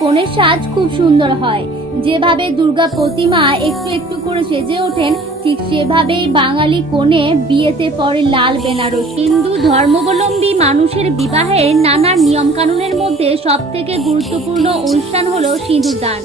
কনের সাজ খুব সুন্দর হয়। যেভাবে দুর্গা প্রতিমা একটু একটু করে সেজে ওঠেন, ঠিক সেভাবেই বাঙালি কনে বিয়েতে পরে লাল বেনারস। হিন্দু ধর্মাবলম্বী মানুষের বিবাহের নানা নিয়ম কানুনের মধ্যে সব থেকে গুরুত্বপূর্ণ অনুষ্ঠান হলো সিঁদুরদান।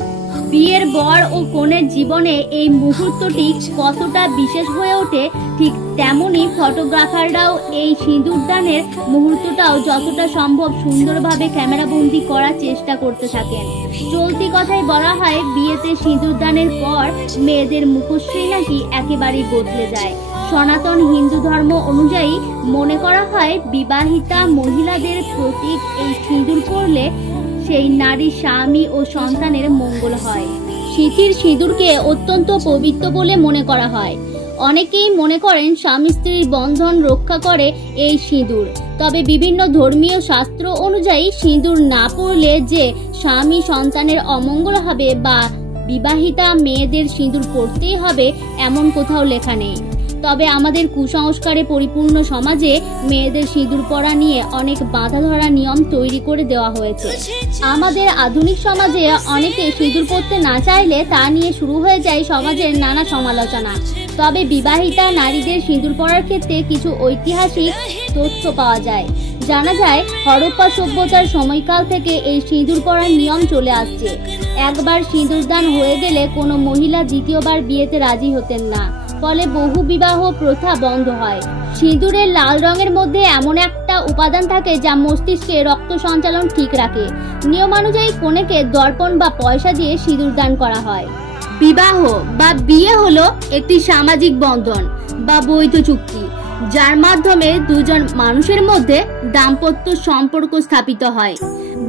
বিয়ের বর ও কনের জীবনে এই মুহূর্তটি কতটা বিশেষ হয়ে ওঠে, ঠিক তেমনি ফটোগ্রাফাররাও এই সিঁদুরদানের মুহূর্তটাও যতটা সম্ভব সুন্দরভাবে ক্যামেরাবন্দি করার চেষ্টা করতে থাকেন। চলতি কথায় বলা হয়, বিয়েতে সিঁদুরদানের পর মেয়েদের মুখশ্রী নাকি একেবারেই বদলে যায়। সনাতন হিন্দু ধর্ম অনুযায়ী মনে করা হয়, বিবাহিতা মহিলাদের প্রতীক এই সিঁদুর পরলে সেই নারীর স্বামী ও সন্তানের মঙ্গল হয়। সিঁথির সিঁদুরকে অত্যন্ত পবিত্র বলে মনে করা হয়। অনেকেই মনে করেন স্বামী স্ত্রীর বন্ধন রক্ষা করে এই সিঁদুর। তবে বিভিন্ন ধর্মীয় শাস্ত্র অনুযায়ী সিঁদুর না পরলে যে স্বামী সন্তানের অমঙ্গল হবে বা বিবাহিতা মেয়েদের সিঁদুর পরতেই হবে এমন কোথাও লেখা নেই। তবে আমাদের কুসংস্কারে পরিপূর্ণ সমাজে মেয়েদের সিঁদুর পরা নিয়ে অনেক বাঁধা ধরা নিয়ম তৈরি করে দেওয়া হয়েছে। আমাদের আধুনিক সমাজে অনেকে সিঁদুর পরতে না চাইলে তা নিয়ে শুরু হয়ে যায় সমাজের নানা সমালোচনা। তবে বিবাহিতা নারীদের সিঁদুর পরার ক্ষেত্রে কিছু ঐতিহাসিক তথ্য পাওয়া যায়। জানা যায়, হরপ্পা সভ্যতার সময়কাল থেকে এই সিঁদুর পরার নিয়ম চলে আসছে। একবার সিঁদুরদান হয়ে গেলে কোনো মহিলা দ্বিতীয়বার বিয়েতে রাজি হতেন না, ফলে বহু বিবাহ প্রথা বন্ধ হয়। সিঁদুরের লাল রঙের মধ্যে এমন একটা উপাদান থাকে যা মস্তিষ্কে রক্ত সঞ্চালন ঠিক রাখে। নিয়মানুযায়ী কনেকে দর্পণ বা পয়সা দিয়ে সিঁদুর দান করা হয়। বিবাহ বা বিয়ে হলো একটি সামাজিক বন্ধন বা বৈধ চুক্তি, যার মাধ্যমে দুজন মানুষের মধ্যে দাম্পত্য সম্পর্ক স্থাপিত হয়।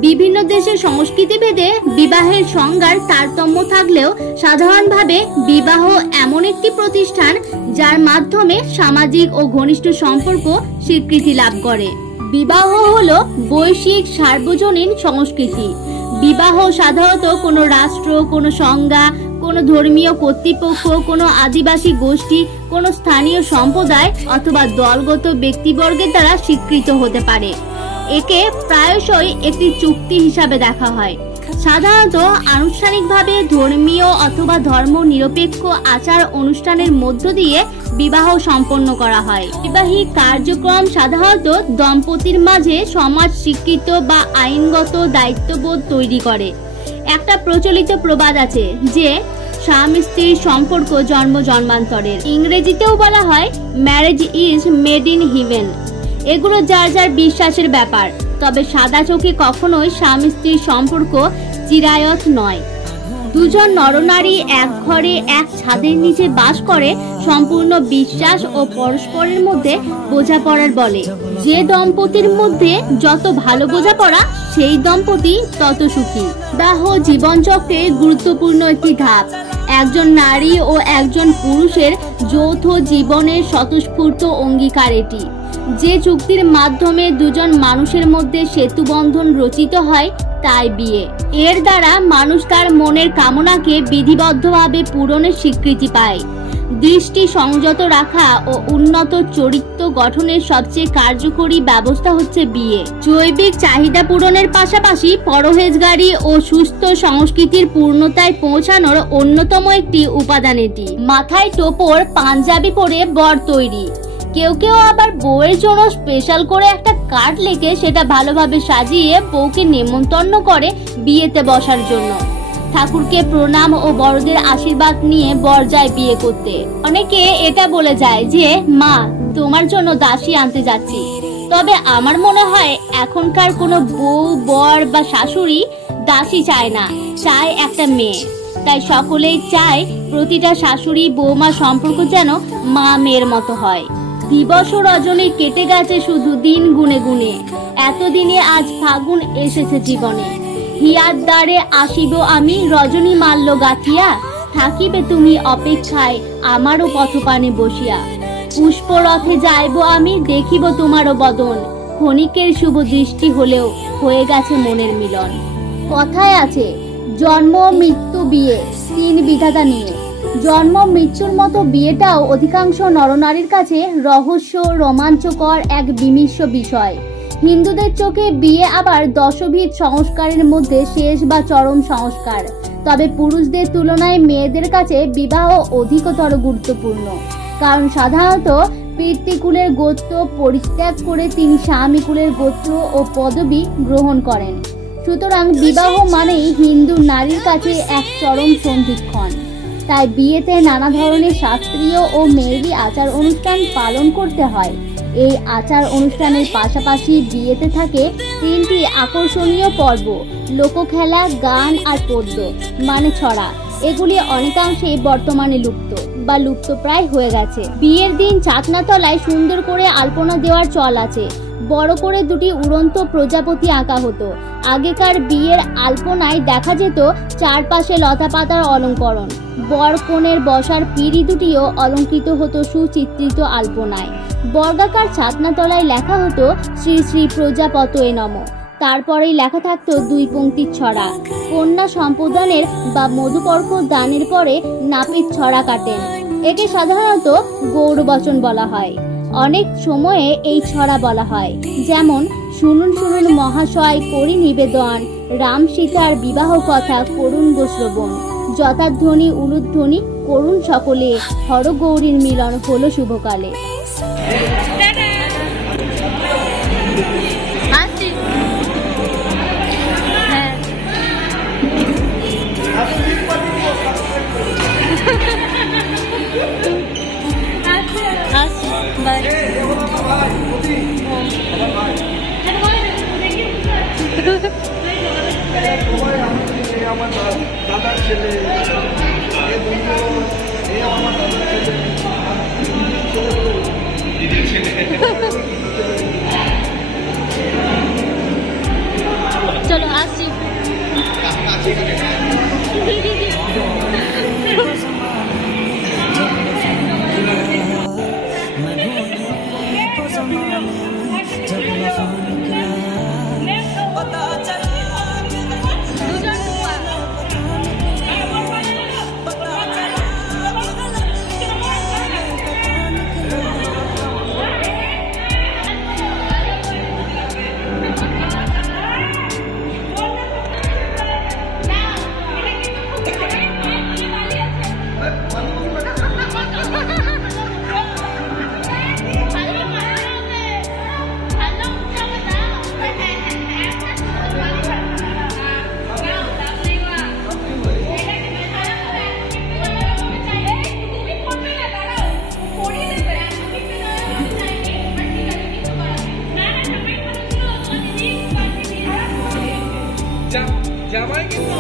বিভিন্ন দেশের সংস্কৃতি ভেদে বিবাহের সংজ্ঞার তারতম্য থাকলেও সাধারণভাবে বিবাহ এমন একটি প্রতিষ্ঠান যার মাধ্যমে সামাজিক ও ঘনিষ্ঠ সম্পর্ক স্বীকৃতি লাভ করে। বিবাহ হলো বৈশ্বিক সার্বজনীন সংস্কৃতি। বিবাহ সাধারণত কোনো রাষ্ট্র, কোনো সংজ্ঞা, কোনো ধর্মীয় কর্তৃপক্ষ, কোনো আদিবাসী গোষ্ঠী, কোনো স্থানীয় সম্প্রদায় অথবা দলগত ব্যক্তিবর্গের দ্বারা স্বীকৃত হতে পারে। একে প্রায়শই একটি চুক্তি হিসাবে দেখা হয়। সাধারণত আনুষ্ঠানিকভাবে ধর্মীয় অথবা ধর্ম নিরপেক্ষ আচার অনুষ্ঠানের মধ্য দিয়ে বিবাহ সম্পন্ন করা হয়। বিবাহিক কার্যক্রম সাধারণত দম্পতির মাঝে সমাজ স্বীকৃত বা আইনগত দায়িত্ববোধ তৈরি করে। একটা প্রচলিত প্রবাদ আছে যে স্বামী স্ত্রীর সম্পর্ক জন্ম জন্মান্তরের। ইংরেজিতেও বলা হয় marriage is made in heaven. এগুলো যার যার বিশ্বাসের ব্যাপার। তবে সাদা চোখে কখনোই স্বামী স্ত্রীর সম্পর্ক চিরায়ত নয়। দুজন নরনারী এক ঘরে এক ছাদের নিচে বাস করে সম্পূর্ণ বিশ্বাস ও পরস্পরের মধ্যে বোঝাপড়ার বলে। যে দম্পতির মধ্যে যত ভালো বোঝাপড়া সেই দম্পতি তত সুখী। বিবাহ জীবনচক্রে গুরুত্বপূর্ণ একটি ধাপ। একজন নারী ও একজন পুরুষের যৌথ জীবনের স্বতঃস্ফূর্ত অঙ্গীকার এটি, যে চুক্তির মাধ্যমে দুজন মানুষের মধ্যে সেতুবন্ধন রচিত হয়, তাই বিয়ে। এর দ্বারা মানুষ তার মনের কামনাকে বিধিবদ্ধভাবে পূরণের স্বীকৃতি পায়। দৃষ্টি সংযত রাখা ও উন্নত চরিত্র গঠনের সবচেয়ে কার্যকরী ব্যবস্থা হচ্ছে বিয়ে। জৈবিক চাহিদা পূরণের পাশাপাশি পরহেজগারি ও সুস্থ সংস্কৃতির পূর্ণতায় পৌঁছানোর অন্যতম একটি উপাদান এটি। মাথায় টোপর, পাঞ্জাবি পরে বর তৈরি। কেউ কেউ আবার বউয়ের জন্য স্পেশাল করে একটা কার্ড লিখে সেটা ভালোভাবে সাজিয়ে বউকে নেমন্তন্ন করে বিয়েতে বসার জন্য। ঠাকুরকে প্রণাম ও বড়দের আশীর্বাদ নিয়ে বর যায় বিয়ে করতে। অনেকে এটা বলে যায় যে মা, তোমার জন্য দাসী আনতে যাচ্ছি। তবে আমার মনে হয় এখনকার কোনো বউ, বর বা শাশুড়ি দাসী চায় না, চায় একটা মেয়ে। তাই সকলেই চায় প্রতিটা শাশুড়ি বৌমা সম্পর্ক যেন মা মেয়ের মতো হয়। দিবস ও রজনী কেটে গেছে শুধু দিন গুনে গুনে, এতদিনে আজ ফাগুন এসেছে জীবনে। হিয়ার দ্বারে আসিব আমি রজনী মাল্য গাথিয়া, থাকিবে তুমি অপেক্ষায় আমারও পথপানে বসিয়া। পুষ্পরথে যাইব আমি দেখিব তোমারও বদন, ক্ষণিকের শুভ দৃষ্টি হলেও হয়ে গেছে মনের মিলন। কথায় আছে জন্ম মৃত্যু বিয়ে, তিন বিধাতা নিয়ে। জন্ম মৃত্যুর মতো বিয়েটাও অধিকাংশ নরনারীর কাছে রহস্য, রোমাঞ্চকর এক বিমিশ্র বিষয়। হিন্দুদের চোখে বিয়ে আবার দশবিধ সংস্কারের মধ্যে শেষ বা চরম সংস্কার। তবে পুরুষদের তুলনায় মেয়েদের কাছে বিবাহ অধিকতর গুরুত্বপূর্ণ, কারণ সাধারণত পিতৃকুলের গোত্র পরিত্যাগ করে তিনি স্বামীকুলের গোত্র ও পদবি গ্রহণ করেন। সুতরাং বিবাহ মানেই হিন্দু নারীর কাছে এক চরম সন্ধিক্ষণ। তাই বিয়েতে নানা ধরনের শাস্ত্রীয় ও মেয়েলি আচার অনুষ্ঠান পালন করতে হয়। এই আচার অনুষ্ঠানের পাশাপাশি বিয়েতে থাকে 3টি আকর্ষণীয় পর্ব: লোকখেলা, গান আর পদ্য মানে ছড়া। এগুলি অনেকাংশেই বর্তমানে লুপ্তপ্রায় হয়ে গেছে। বিয়ের দিন ছাতনাতলায় সুন্দর করে আলপনা দেওয়ার চল আছে। বড় করে 2টি উড়ন্ত প্রজাপতি আঁকা হতো। আগেকার বিয়ের আলপনায় দেখা যেত চারপাশে লতা পাতার অলঙ্করণ। বর কনের বসার পিঁড়ি দুটিও অলঙ্কৃত হতো সুচিত্রিত আলপনায়। বর্গাকার ছাতনাতলায় লেখা হতো শ্রী শ্রী প্রজাপতয়ে নমঃ। তারপরেই লেখা থাকতো 2 পংক্তির ছড়া। কন্যা সম্প্রদানের বা মধুপর্ক দানের পরে নাপিত ছড়া কাটেন। একে সাধারণত গৌরবচন বলা হয়। অনেক সময়ে এই ছড়া বলা হয়, যেমন শুনুন শুনুন মহাশয় করি নিবেদন, রাম সীতার বিবাহ কথা করুণ গো শ্রবণ, যথাধ্বনি উলুধ্বনি করুণ সকলে, হর গৌরীর মিলন হলো শুভকালে। দাদার ছেলে, চলো আসি। জামাই কিন্তু